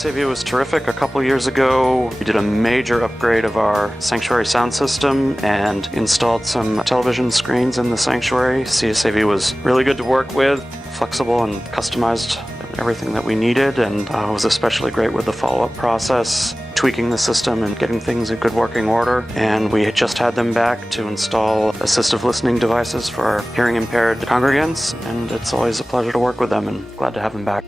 CSAV was terrific. A couple years ago, we did a major upgrade of our sanctuary sound system and installed some television screens in the sanctuary. CSAV was really good to work with, flexible and customized everything that we needed, and was especially great with the follow-up process, tweaking the system and getting things in good working order. And we had just had them back to install assistive listening devices for our hearing impaired congregants, and it's always a pleasure to work with them and glad to have them back.